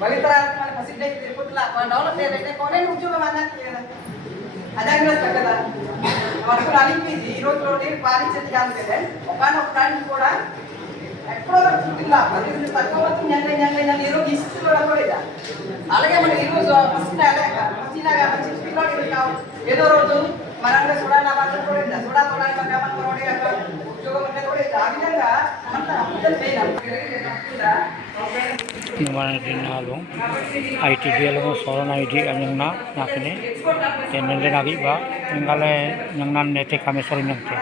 భవితరాలకు మన ప్రసిద్ధి తిరుపతిలో డెవలప్ చేయాలంటే కొనే ఉద్యోగం అన్నట్టు కదా అదే కదా మనకు అనిపించి ఈ రోజు నేను పాలించేది కాదు కదా ఒకనొక టైం కూడా ఎక్కడో చుట్టిలా ప్రతి తక్కువ వచ్చింది ఈరోజు ఇస్తులో కూడా అలాగే మనం ఈరోజు ఫస్ట్ ఏదో రోజు మనంగా చూడాలి కూడా చూడా ఉద్యోగం అంటే కూడా ఆ విధంగా Nalu IT dia lo soalan ID yang na nak ni channel dia lagi ba ngale yang nan nete kami sore nanti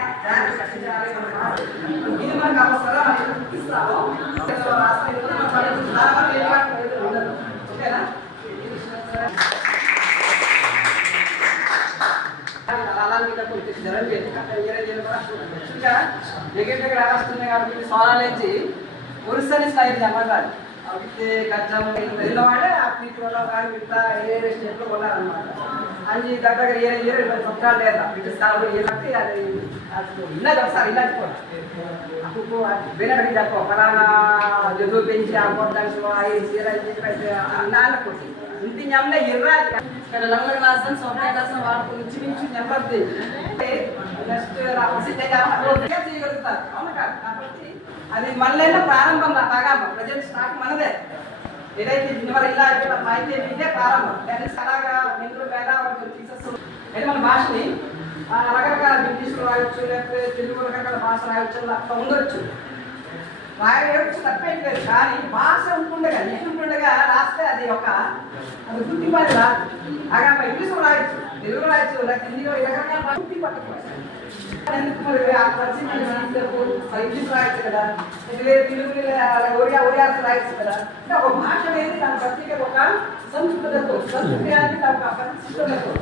ఒరిస్సాని స్థాయి జమాదారు అయితే కచ్చం వెళ్ళవాడే ఆ పీపుల్లో కానీ మిగతా ఏ స్టేట్లో కొన్నారనమాట అది దగ్గర ఏ 20 సంవత్సరాలు లేదా బ్రిటిష్ కాలంలో ఏమంటే అది ఇలా సార్ ఇలా అప్పుడు వేరే చెప్పు ఫలానా జదువు పెంచి ఆ పోటాన్స్లో నాన్న కొట్టి ఇంటి ஞாபகம் ఇర్రా ఇక్కడ లంగ క్లాస్ సోఫ్ట్వేర్ క్లాస్ వాళ్ళకు నుంచి నెంబర్ది నెక్స్ట్ రాసి చేయగలుగుతారు అవును కాదు కాబట్టి అది మనలైనా ప్రారంభం బాగా ప్రజెంట్ స్టాక్ మనదే ఏదైతే జనవరి ఇలా ఇక్కడ మాహితి ఇదే ప్రారంభం దాని అలాగా నిందులు వేళ టీచర్స్ అయితే మన భాషని రకరకాల ఇంగ్లీష్లో రాయొచ్చు లేకపోతే తెలుగు రకరకాల భాష రాయొచ్చు అట్లా ఉండొచ్చు రాయవచ్చు తప్పేట్లేదు కానీ భాష ఉంటుండగా ఉంటుండగా రాస్తే అది ఒక అది గుర్తింపాలి రాదు అలా ఇంగ్లీష్లో రాయొచ్చు తెలుగులో రాయొచ్చు లేకపోతే హిందీలో రకరకాల గుర్తి పట్టకూడదు ఇంగ్లీష్ రాయొచ్చు కదా తెలుగు ఒరియా రాయొచ్చు కదా అంటే ఒక భాష అనేది దాని ప్రత్యేక ఒక సంస్కృతి అనేది దానికి ఒక పరిస్థితులకు